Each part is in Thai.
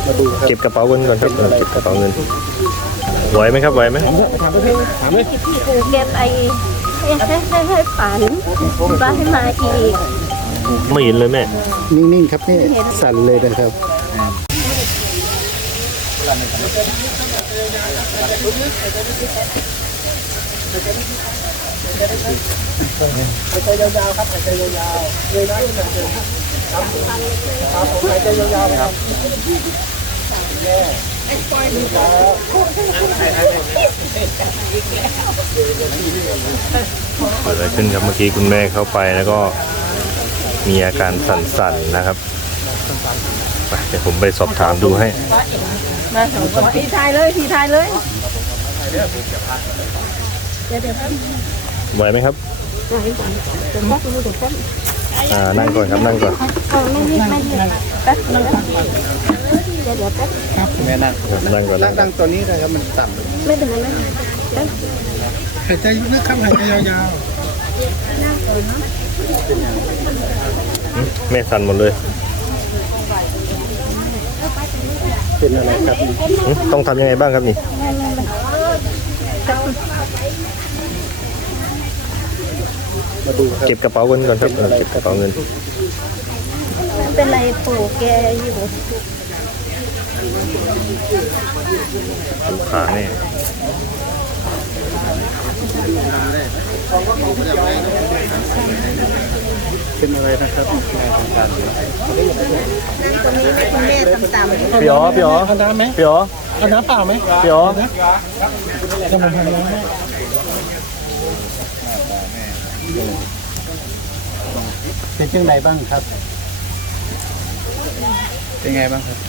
มาดูครับเก็บกระเป๋าเงินก่อนครับเก็บกระเป๋าเงินไหวไหมครับไหวไหมถามเลยปู่แกไปให้ฝันว่าให้มาอีกไม่เห็นเลยแม่นิ่งๆครับนี่สั่นเลยนะครับ หายใจยาวๆครับหายใจยาวๆเลยนะครับผมหายใจยาวๆครับแม่เกิดอะไรขึ้นครับเมื่อกี้คุณแม่เข้าไปแล้วก็มีอาการสั่นๆนะครับไปเดี๋ยวผมไปสอบถามดูให้มาสองคนทีทายเลยเดี๋ยวไหวไหมครับนั่งก่อนครับนั่งก่อนไม่รีบแป๊บนึงเดี๋ยวแป๊บครับแม่นั่งนั่งก่อนนั่งตัวนี้เลยครับมันต่ำไม่เป็นไรแป๊บหายใจลึกๆครับหายใจยาวแม่สั่นหมดเลยๆเป็นอะไรครับต้องทำยังไงบ้างครับนี่มาดูครับเก็บกระเป๋าเงินก่อนครับเก็บกระเป๋าเงินไม่เป็นไรปู่แกอยู่ขาแน่เป็นอะไรนะครับตรงนี้ให้คุณแม่ต่ำๆพี่อ๋อเอาน้ำไหมพี่อ๋อเอาน้ำเปล่าไหมพี่อ๋อจะมาทำน้ำไหมเป็นยังไงบ้างครับ เป็นไงบ้างครับ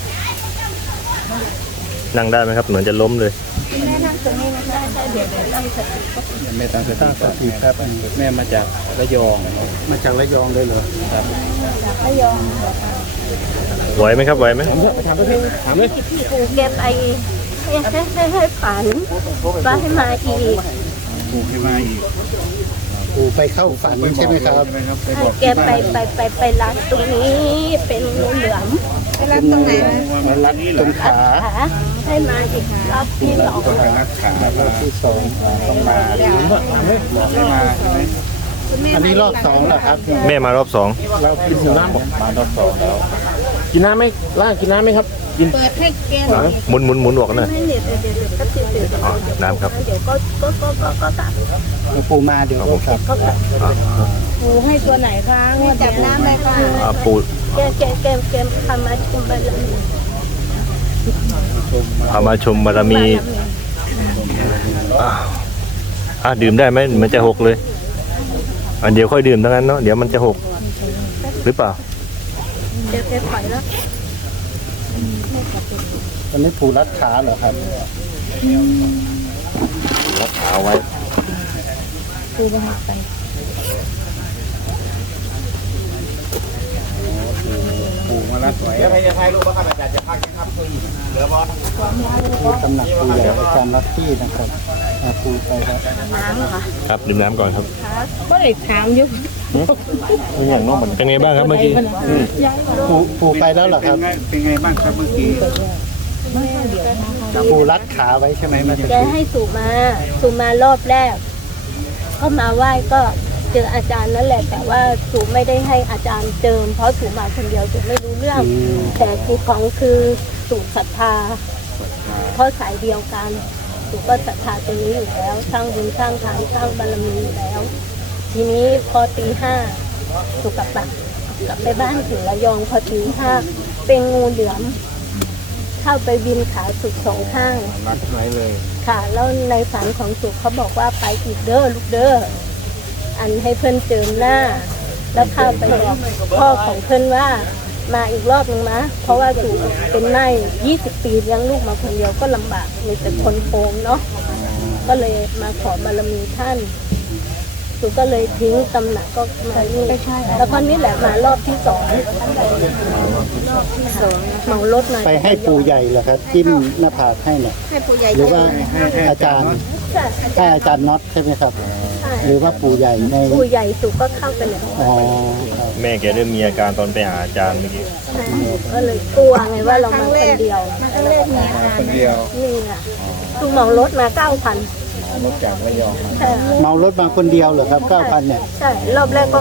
นั่งได้ไหมครับเหมือนจะล้มเลยแม่นั่งตรงนี้ไม่ได้เดี๋ยวนั่งสติแม่ตั้งสติครับแม่มาจากระยอง มาจากระยองเลยเหรอครับไม่ยอมไหวไหมครับไหวไหมถามเลยปู่แกไปให้ฝันว่าให้มาอีกปู่ให้มาอีกปู่ไปเข้าฝันใช่ไหมครับให้แกไปรัดตรงนี้เป็นงูเหลือมไปรัดตรงไหนนะมารัดตรงขาให้มาอีกรอบที่สองต้องไปรัดขารอบที่สองต้องมาบอกให้มาใช่ไหมอันนี้รอบสองเหรอครับแม่มารอบสองรอบที่สองมารอบสองแล้วกินน้ำไหมล่ากินน้ำไหมครับกินเปิดให้แกหมุนออกหน่อยให้เดี๋ยวก็ติดอ๋อน้ำครับเดี๋ยวก็ตัดปู่มาเดี๋ยวครับก็ตัดปูให้ตัวไหนคะงวดจับน้ำเลยค่ะปูแกทำมาคุมบารมีพามาชมบารมีดื่มได้ไหมมันจะหกเลยเดี๋ยวค่อยดื่มทั้งนั้นเนาะเดี๋ยวมันจะหกหรือเปล่าเดี๋ยวแกปล่อยแล้วตอนนี้ปู่รัดขาเหรอครับรัดขาไว้ปูไปหักไปปู่มารัดไว้ใครจะถ่ายรูปครับอาจารย์จะพักนะครับเหลือบอลตำหนักปู่ใหญ่อาจารย์รัตตี้นะครับปู่ไปครับน้ำเหรอคะครับดื่มน้ำก่อนครับก็เด็กถามอยู่เป็นไงบ้างครับเมื่อกี้ปู่ไปแล้วเหรอครับเป็นไงบ้างครับเมื่อกี้ปู่รัดขาไว้ใช่ไหมมาถึงแกให้สูมารอบแรก ก็มาไหว้ก็เจออาจารย์นั่นแหละแต่ว่าสูไม่ได้ให้อาจารย์เจิมเพราะสูมาคนเดียวสูไม่รู้เรื่อง แต่คือของคือสูศรัทธาเพราะสายเดียวกันสูก็ศรัทธาตรงนี้อยู่แล้วสร้างบุญสร้างทานสร้างบารมีอยู่แล้ว ทีนี้พอตี 5สูกลับไปบ้านถึงระยองพอตี 5เป็นงูเหลือมเข้าไปบินขาสุดสองข้างรัดไว้เลยค่ะแล้วในฝันของสุเขาบอกว่าไปอีกเด้อลูกเด้ออันให้เพื่อนเจิมหน้า แล้วข้าไปบอกพ่อของเพื่อนว่ามาอีกรอบนึงนะเพราะว่าสุเป็นไม้20 ปีเลี้ยงลูกมาคนเดียวก็ลำบากมีแต่คนโกงเนาะก็เลยมาขอบารมีท่านสุก็เลยทิ้งตำหนักก็มานี่แล้วก็นี่แหละมารอบที่ 2เหมารถมาไปให้ปู่ใหญ่เหรอครับจิ้มหน้าผากให้เนี่ยให้ผู้ใหญ่หรือว่าอาจารย์ให้อาจารย์น็อตใช่ไหมครับ หรือว่าปู่ใหญ่ในผู้ใหญ่สุก็เข้าไปแล้วอ๋อครับแม่แกเริ่มมีอาการตอนไปหาอาจารย์เมื่อกี้ก็เลยกลัวไงว่าเรามาคนเดียวมันก็เลขมีอาการคนเดียวนี่ค่ะถูกเหมารถมา9,000 รถจากระยองมาใช่เมารถมาคนเดียวเหรอครับ9,000เนี่ยใช่รอบแรกก็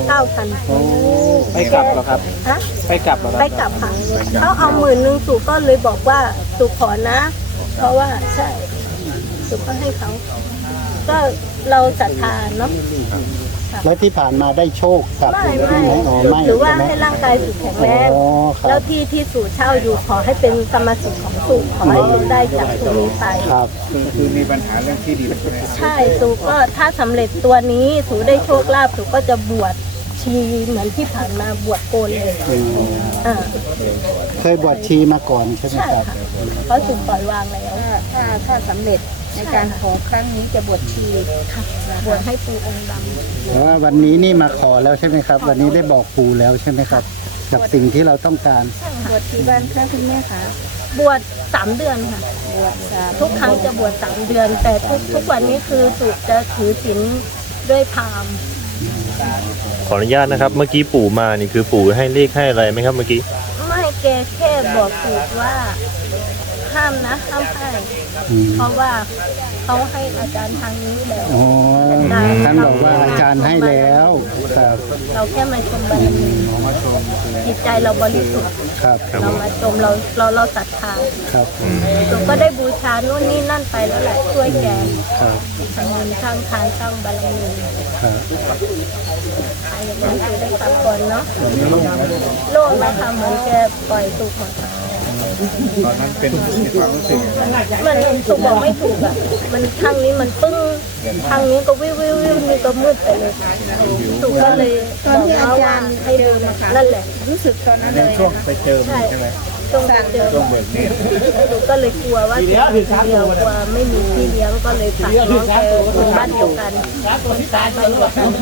9,000 ไปกลับเหรอครับฮะไปกลับเหรอคไปรับกลับค่ะเขาเอา10,000สุก็เลยบอกว่าสุขอนะ เพราะว่าใช่สุก็ให้เขาก็เราศรัทธาเนาะแล้วที่ผ่านมาได้โชคกับไม่อ๋อไม่หรือว่าใช่ไหมให้ร่างกายสุขแข็งแรงอ๋อครับแล้วที่สู่เช่าอยู่ขอให้เป็นกรรมสิทธิ์ของสุขอให้ได้จากตรงนี้ไปครับคือมีปัญหาเรื่องที่ดินใช่ไหมใช่สุก็ถ้าสำเร็จตัวนี้สุได้โชคลาภสุก็จะบวชชีเหมือนที่ผ่านมาบวชโกนเลยอ่าเคยบวชชีมาก่อนใช่ไหมใช่ครับค่ะเพราะสุปล่อยวางแล้วถ้าสำเร็จในการขอครั้งนี้จะบวชชีค่ะบวชให้ปู่องค์ดำแต่ว่าวันนี้นี่มาขอแล้วใช่ไหมครับ วันนี้ได้บอกปู่แล้วใช่ไหมครับ กับสิ่งที่เราต้องการบวชที่บ้านค่ะคุณแม่คะบวช3 เดือนค่ะบวช3 ทุกครั้งจะบวช3 เดือน แต่ทุกวันนี้คือสุจะถือศีลด้วยพราหมณ์ขออนุญาตนะครับ เมื่อกี้ปู่มานี่คือปู่ให้เลขให้อะไรไหมครับเมื่อกี้ไม่แกแค่บอกสุว่าห้ามนะห้ามให้อืมเพราะว่าเขาให้อาจารย์ทางนี้แล้วอ๋อท่านบอกว่าอาจารย์ให้แล้วครับเราแค่มาชมบารมีจิตใจเราบริสุทธิ์ครับเรามาชมเราศรัทธาครับเราก็ได้บูชาโน่นนี่นั่นไปแล้วแหละช่วยแกครับทำบุญสร้างทานสร้างบารมีครับอะไรอย่างนี้คือได้ทำก่อนเนาะโลกนะคะเหมือนแกปล่อยสุกหมดตอนนั้นเป็นมีความรู้สึกมันสุกบอกไม่ถูกอ่ะมันทางนี้มันปึ้งทางนี้ก็วิวนี่ก็มืดไปเลยสุกก็เลยตอนที่อาจารย์ให้ดูนะคะนั่นแหละรู้สึกตอนนั้นเลยช่วงไปเจอมันใช่ไหมตรงเจอช่วงเบิกเนตรสุกก็เลยกลัวว่าสุกอยู่คนเดียวกลัวไม่มีพี่เลี้ยงก็เลยฝากน้องแกคนบ้านเดียวกันคนตายไปเดียวกัน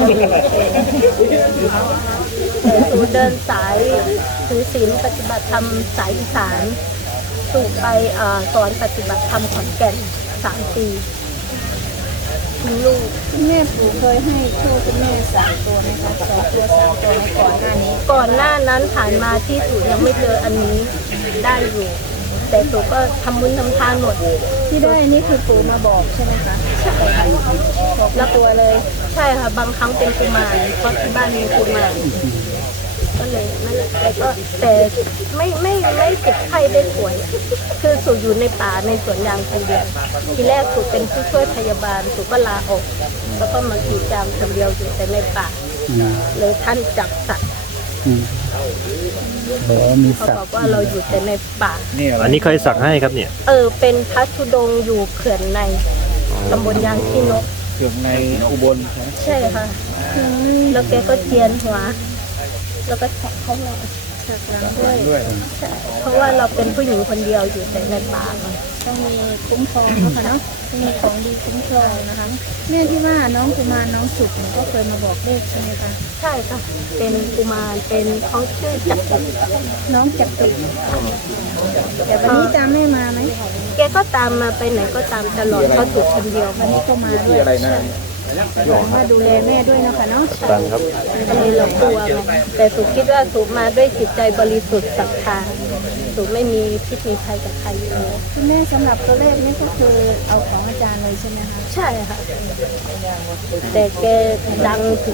สุกเดินสายถือศีลปฏิบัติธรรมสายอีสานสุกไปสอนปฏิบัติธรรมขอนแก่น3 ปีคุณลูกคุณแม่ปู่เคยให้โชคคุณแม่3 ตัวไหมคะ2 ตัว3 ตัวในก่อนหน้านี้ก่อนหน้านั้นผ่านมาที่สุยังไม่เจออันนี้ได้อยู่ แต่สุก็ทำบุญทำทานหมดที่ได้นี่คือปู่มาบอกใช่ไหมคะบอกละตัวเลยใช่ค่ะบางครั้งเป็นกุมารเพราะที่บ้านมีกุมารก็เลยนั่นแหละแต่ไม่เจ็บไข้ได้ป่วย คือสุอยู่ในป่าในสวนยางคนเดียวทีแรกสุเป็นผู้ช่วยพยาบาลสุก็ลาออกแล้วก็มากรีดยางคนเดียวอยู่แต่ในป่าอืมเลยท่านจับสัตว์อืมมีเขาสัตบอกว์ว่าเราอยู่แต่ในป่าอันนี้ใครสักให้ครับเนี่ยเป็นพระธุดงค์อยู่เขื่อนในตำบลยางขี้นกเกือบในอุบลใช่ค่ะ แล้วแกก็เทียนหัว แล้วก็แฉะเขาเราแฉะน้ำด้วยด้วยใช่ เพราะว่าเราเป็นผู้หญิงคนเดียวอยู่แต่ในป่าต้องมีคุ้มครองเนาะค่ะเนาะต้องมีของดีคุ้มครองนะคะแม่ที่ว่าน้องกุมารน้องสุกเนี่ยก็เคยมาบอกเลขใช่ไหมคะใช่ค่ะ เป็นกุมารเป็นเขาชื่อจักรน้องจักริแต่วันนี้ตามแม่มาไหมแกก็ตามมาไปไหนก็ตามตลอดเขาถูกคนเดียววันนี้ก็มาด้วยอะไรนะมาดูแลแม่ด้วยเนาะค่ะเนาะตังครับก็เลยเรากลัวไงแต่สุคิดว่าสุมาด้วยจิตใจบริสุทธิ์ศรัทธาสุไม่มีพิษมีภัยกับใครอยู่แล้วคุณแม่สำหรับตัวเลขนี่ก็คือเอาของอาจารย์เลยใช่ไหมคะใช่ค่ะ แต่แกดังถึง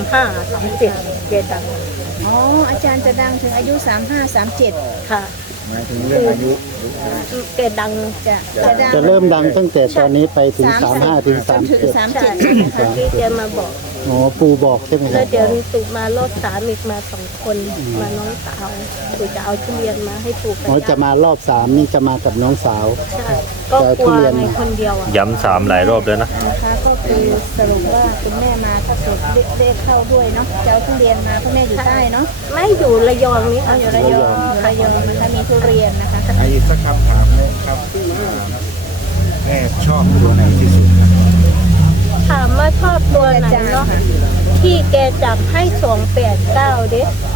35 37แกดังอ๋ออาจารย์จะดังถึงอายุ35 37 ค่ะหมายถึงเรื่องอายุแกดังจะดังจะเริ่มดังตั้งแต่ตอนนี้ไปถึง35ถึงจนถึง 37 37ใช่ไหมคะที่แกมาบอกอ๋อปู่บอกใช่ไหมคแล้รัวบเดี๋ยวตุมารอบ3อีกมา2 คนมาน้องสาวตุจะเอาทุเรียนมาให้ปลูกอ๋อจะมารอบ3นี่จะมากับน้องสาวใช่ก็กลัวในคนเดียวอ่ะย้ำ3หลายรอบแล้วนะนะคะก็คือสรุปว่าคุณแม่มาถ้าเกิดเลขเข้าด้วยเนาะจะเอาทุเรียนมาเพราะแม่อยู่ใต้เนาะไม่อยู่ระยองนี่ค่ะอยู่ระยองนะคะมีทุเรียนนะคะอีกสักคำถามนึงครับแม่ชอบตัวไหนที่สุดครับถามว่าชอบตัวไหนเนาะที่แกจับให้289เด้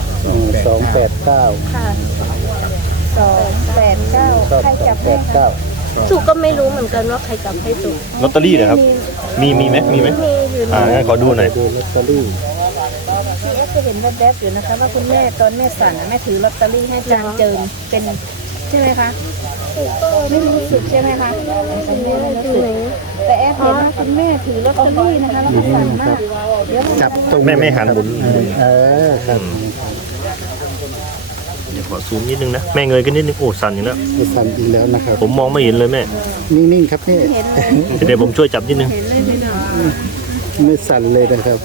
289 ค่ะ 289ใครจับให้คะ 289 สุก็ไม่รู้เหมือนกันว่าใครจับให้สุลอตเตอรี่เหรอครับ มีไหมมีอยู่งั้นขอดูหน่อยดูลอตเตอรี่ที่เอสเเห็นแวบๆอยู่นะคะว่าคุณแม่ตอนแม่สั่นแม่ถือลอตเตอรี่ให้อาจารย์เจิมเป็นใช่ไหมคะไม่รู้สึกใช่ไหมคะคุณแม่ไม่รู้สึกแต่แอฟเห็นว่าคุณแม่ถือลอตเตอรี่นะคะแล้วก็สั่นมากเดี๋ยวจับตรงแม่หันหมุนครับเดี๋ยวขอซูมนิดนึงนะแม่เงยกันนิดนึงโอ้สั่นอยู่แล้วไปสั่นอีกแล้วนะครับผมมองไม่เห็นเลยแม่นิ่งๆครับนี่เห็นเลยเดี๋ยวผมช่วยจับนิดนึงเห็นเลยพี่น้องไม่สั่นเลยนะครับ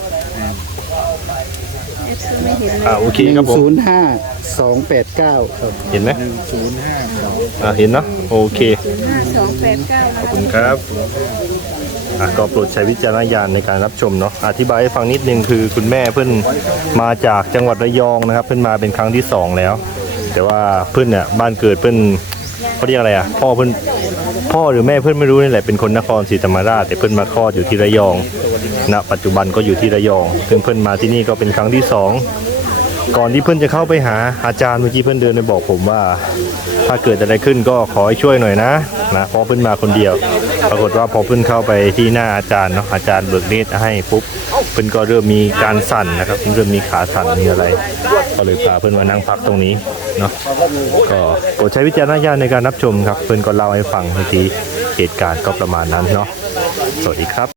แอฟก็ไม่เห็นเลยโอเคครับผม 105289ครับเห็นไหมเห็นเนาะโอเค 5289นะขอบคุณครับก็โปรดใช้วิจารณญาณในการรับชมเนาะอธิบายให้ฟังนิดนึงคือคุณแม่เพิ่นมาจากจังหวัดระยองนะครับ เพิ่นมาเป็นครั้งที่2แล้ว แต่ว่าเพิ่นเนี่ยบ้านเกิดเพิ่นเขาเรียกอะไรพ่อเพิ่นพ่อหรือแม่เพิ่นไม่รู้นี่แหละเป็นคนนครศรีธรรมราชแต่เพิ่นมาคลอดอยู่ที่ระยองณปัจจุบันก็อยู่ที่ระยองซึ่งเพิ่นมาที่นี่ก็เป็นครั้งที่2ก่อนที่เพิ่นจะเข้าไปหาอาจารย์เมื่อกี้เพิ่นเดินไปบอกผมว่าถ้าเกิดอะไรขึ้นก็ขอให้ช่วยหน่อยนะเพราะเพิ่นมาคนเดียวปรากฏว่าพอเพิ่นเข้าไปที่หน้าอาจารย์เนาะอาจารย์เบิกเนตรให้ปุ๊บเพิ่นก็เริ่มมีการสั่นนะครับเริ่มมีขาสั่นมีอะไรก็เลยพาเพิ่นมานั่งพักตรงนี้เนาะก็โปรดใช้วิจารณญาณในการรับชมครับเพิ่นก็เล่าให้ฟังเมื่อกี้เหตุการณ์ก็ประมาณนั้นเนาะสวัสดีครับ